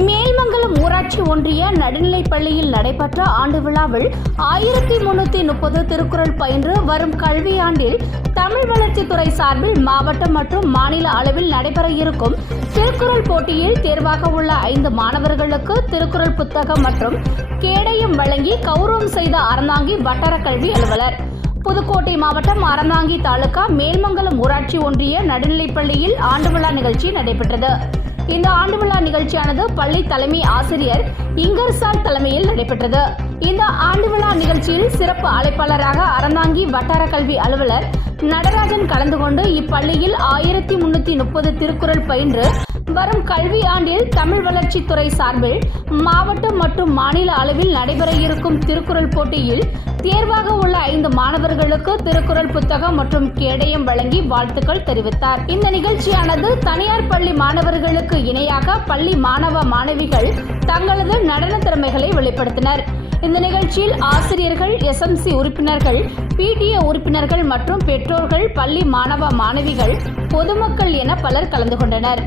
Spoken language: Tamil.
மேல்மங்கலம் ஊராட்சி ஒன்றிய நடுநிலைப்பள்ளியில் நடைபெற்ற ஆண்டு விழாவில் 1330 திருக்குறள் பயின்று வரும் கல்வியாண்டில் தமிழ் வளர்ச்சித்துறை சார்பில் மாவட்டம் மற்றும் மாநில அளவில் நடைபெற இருக்கும் திருக்குறள் போட்டியில் தேர்வாக உள்ள 5 மாணவர்களுக்கு திருக்குறள் புத்தகம் மற்றும் கேடயம் வழங்கி கௌரவம் செய்த அறந்தாங்கி வட்டார கல்வி அலுவலர். புதுக்கோட்டை மாவட்டம் அறந்தாங்கி தாலுகா மேல்மங்கலம் ஊராட்சி ஒன்றிய நடுநிலைப்பள்ளியில் ஆண்டு விழா நிகழ்ச்சி நடைபெற்றது. இந்த ஆண்டு விழா நிகழ்ச்சியானது பள்ளி தலைமை ஆசிரியர் இங்கர்சால் தலைமையில் நடைபெற்றது. இந்த ஆண்டு விழா நிகழ்ச்சியில் சிறப்பு அழைப்பாளராக அறந்தாங்கி வட்டார கல்வி அலுவலர் நடராஜன் கலந்து கொண்டு இப்பள்ளியில் 1330 திருக்குறள் பயின்று வரும் கல்வி ஆண்டில் தமிழ் வளர்ச்சித்துறை சார்பில் மாவட்டம் மற்றும் மாநில அளவில் நடைபெற இருக்கும் திருக்குறள் போட்டியில் தேர்வாக உள்ள 5 மாணவர்களுக்கு திருக்குறள் புத்தகம் மற்றும் கேடயம் வழங்கி வாழ்த்துக்கள் தெரிவித்தார். இந்த நிகழ்ச்சியானது தனியார் பள்ளி மாணவர்களுக்கு இணையாக பள்ளி மாணவ மாணவிகள் தங்களது நடன திறமைகளை வெளிப்படுத்தினர். இந்த நிகழ்ச்சியில் ஆசிரியர்கள், SMC உறுப்பினர்கள், PTA உறுப்பினர்கள் மற்றும் பெற்றோர்கள், பள்ளி மாணவ மாணவிகள், பொதுமக்கள் என பலர் கலந்து கொண்டனர்.